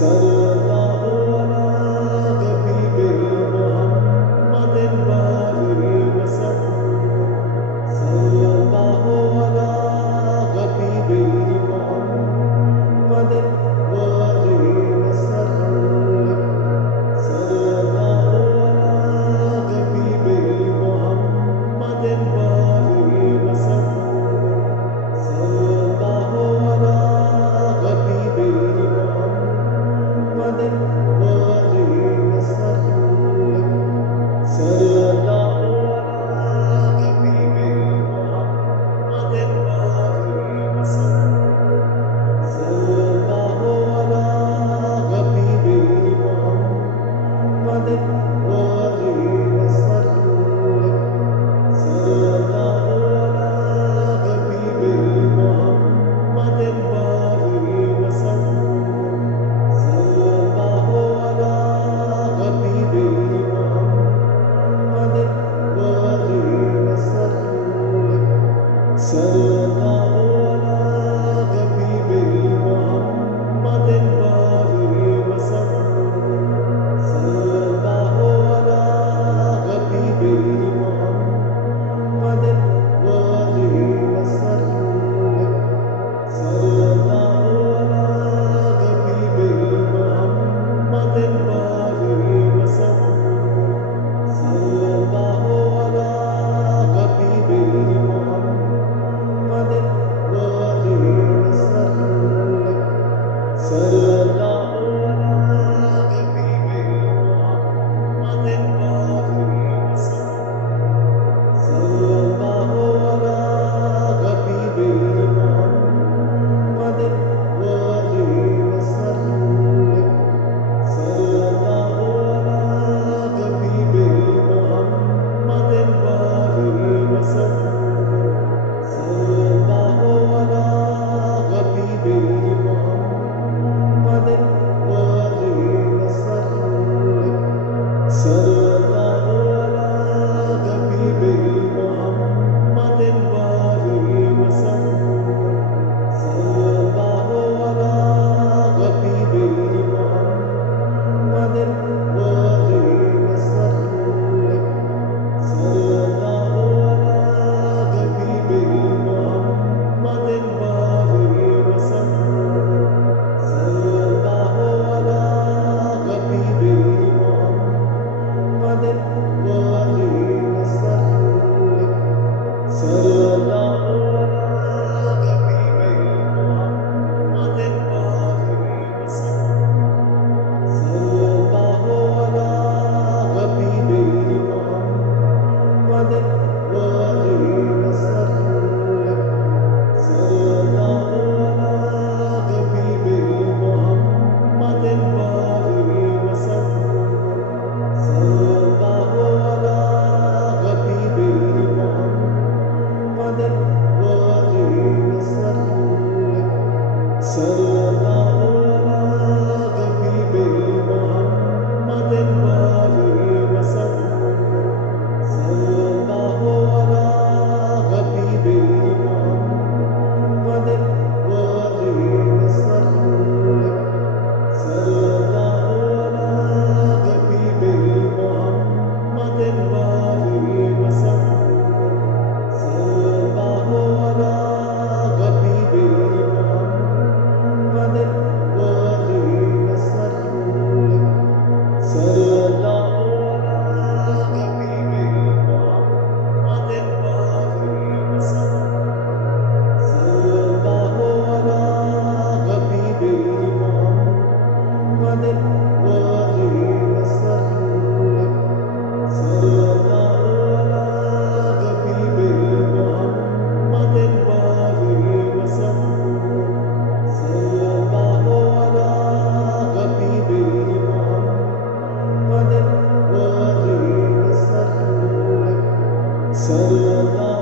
सल्लल्लाहु अला हबीबिल मुहम्मदिन वालिहि वसल्लम सल्लल्लाहु अला हबीबिल मुहम्मदिन वालिहि वसल्लम सल्लल्लाहु अला हबीबिल मुहम्मदिन वालिहि वसल्लम सल्लल्लाहु अला हबीबिल मुहम्मदिन वालिहि वसल्लम सल्लल्लाहु अला हबीबिल मुहम्मदिन वालिहि वसल्लम सल्लल्लाहु अला हबीबिल मुहम्मदिन वालिहि वसल्लम सल्लल्लाहु अला हबीबिल मुहम्मदिन वालिहि वसल्लम सल्लल्लाहु अला हबीबिल मुहम्मदिन वालिहि वसल्लम सल्लल्लाहु अला हबीबिल मुहम्मदिन वालिहि वसल्लम सल्लल्लाहु अला हबीबिल मुहम्मदिन वालिहि वसल्लम सल्लल्लाहु अला हबीबिल मुहम्मदिन वालिहि वसल्लम सल्लल्लाहु अला हबीबिल मुहम्मदिन वालिहि वसल्लम सल्लल्लाहु अला हबीबिल मुहम्मदिन वालिहि वसल्लम सल्लल्लाहु अला हबीबिल मुहम्मदिन वालिहि वसल्लम सल्लल्लाहु अला हबीबिल मुहम्मदिन वालिहि वसल्लम सल्लल्लाहु अला हबीबिल मुहम्मदिन वालिहि वसल्लम सल्लल्लाहु अला हबीबिल मुहम्मदिन वालिहि वसल्लम सल्लल्लाहु अला हबीबिल मुहम्मदिन वालिहि वसल्लम सल्लल्लाहु अला हबीबिल मुहम्मदिन वालिहि वसल्लम सल्लल्लाहु अला हबीबिल मुहम्मदिन वालिहि वसल्लम सल्लल्लाहु अला हबीबिल मुहम्मदिन वालिहि वसल्लम सल्लल्लाहु अला हबीबिल मुहम्मदिन वालिहि वसल्लम सल्लल्लाहु अला हबीबिल मुहम्मदिन वालिहि वसल्लम सल्लल्लाहु अला हबीबिल मुहम्मदिन वालिहि वसल्लम सल्लल्लाहु अला हबीबिल मुहम्मदिन वालिहि वसल्लम सल्लल्लाहु अला हबीबिल मुहम्मदिन वालिहि वसल्लम सल्लल्लाहु अला हबीबिल मुहम्मदिन वालिहि वसल्लम सल्लल्लाहु अला हबीबिल मुहम्मदिन वालिहि वसल्लम सल्लल्लाहु अला हबीबिल मुहम्मदिन वालिहि वसल्लम सल्लल्लाहु अला हबीबिल मुहम्मदिन वालिहि वसल्लम सल्लल्लाहु अला हबीबिल मुहम्मदिन वालिहि वसल्लम सल्लल्लाहु अला हबीबिल मुहम्मदिन वालिहि वसल्लम सल्लल्लाहु